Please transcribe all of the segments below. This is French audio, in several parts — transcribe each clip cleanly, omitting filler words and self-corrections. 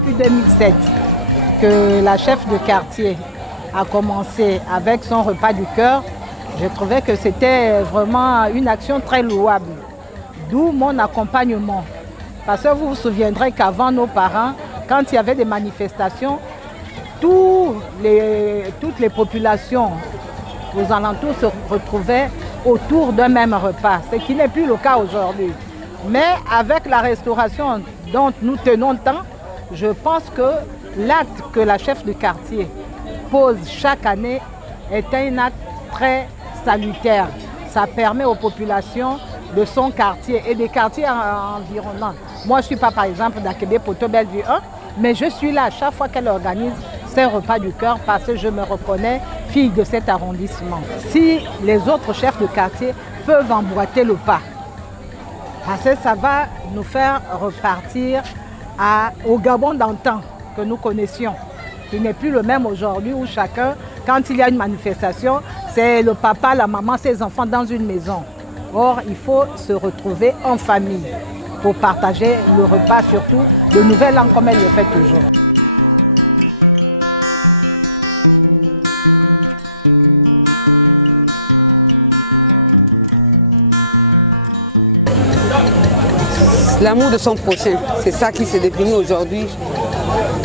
depuis 2007 que la chef de quartier a commencé avec son repas du cœur. Je trouvais que c'était vraiment une action très louable. D'où mon accompagnement. Parce que vous vous souviendrez qu'avant nos parents, quand il y avait des manifestations, toutes les populations aux alentours se retrouvaient autour d'un même repas, ce qui n'est plus le cas aujourd'hui. Mais avec la restauration dont nous tenons tant, je pense que l'acte que la chef de quartier pose chaque année est un acte très salutaire. Ça permet aux populations de son quartier et des quartiers environnants. Moi, je ne suis pas par exemple d'Akébé, Poto, Bellevue 1, mais je suis là chaque fois qu'elle organise ses repas du cœur parce que je me reconnais fille de cet arrondissement. Si les autres chefs de quartier peuvent emboîter le pas, parce que ça va nous faire repartir au Gabon d'antan que nous connaissions, qui n'est plus le même aujourd'hui où chacun, quand il y a une manifestation, c'est le papa, la maman, ses enfants dans une maison. Or, il faut se retrouver en famille pour partager le repas, surtout de Nouvel An comme elle le fait toujours. L'amour de son prochain, c'est ça qui s'est défini aujourd'hui,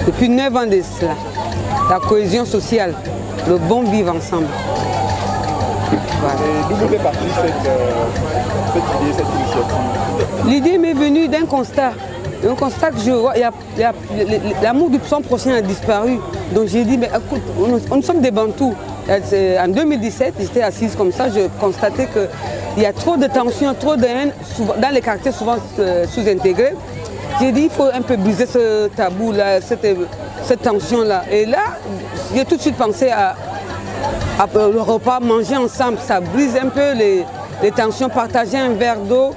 depuis 9 ans de cela. La cohésion sociale, le bon vivre ensemble. Voilà. Et d'où vous est partie cette idée, cette initiative? L'idée m'est venue d'un constat. Un constat que je vois, l'amour de son prochain a disparu. Donc j'ai dit, mais écoute, nous sommes des Bantous. En 2017, j'étais assise comme ça, je constatais qu'il y a trop de tensions, trop de haine, dans les quartiers souvent sous-intégrés. J'ai dit, il faut un peu briser ce tabou-là, cette tension-là. Et là, j'ai tout de suite pensé à le repas, manger ensemble, ça brise un peu les tensions, partager un verre d'eau,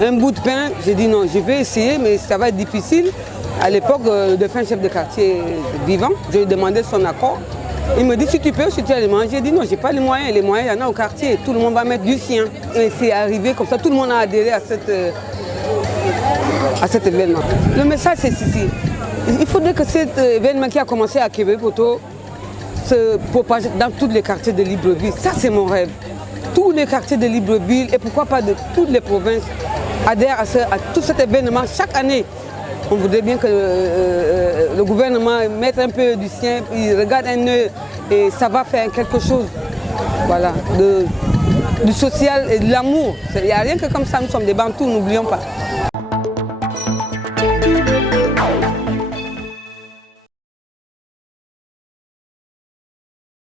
un bout de pain. J'ai dit non, je vais essayer, mais ça va être difficile. À l'époque, de fin chef de quartier vivant, je lui ai demandé son accord. Il me dit si tu peux, si tu as les moyens. J'ai dit non, je n'ai pas les moyens. Les moyens, il y en a au quartier. Tout le monde va mettre du sien. Et c'est arrivé comme ça. Tout le monde a adhéré à cet événement. Le message, c'est ceci. Il faudrait que cet événement qui a commencé à Québec Poto se propage dans tous les quartiers de Libreville. Ça, c'est mon rêve. Tous les quartiers de Libreville et pourquoi pas de toutes les provinces adhèrent à tout cet événement chaque année. On voudrait bien que le gouvernement mette un peu du sien, il regarde un œil et ça va faire quelque chose, voilà, du social et de l'amour. Il n'y a rien que comme ça, nous sommes des Bantous, n'oublions pas.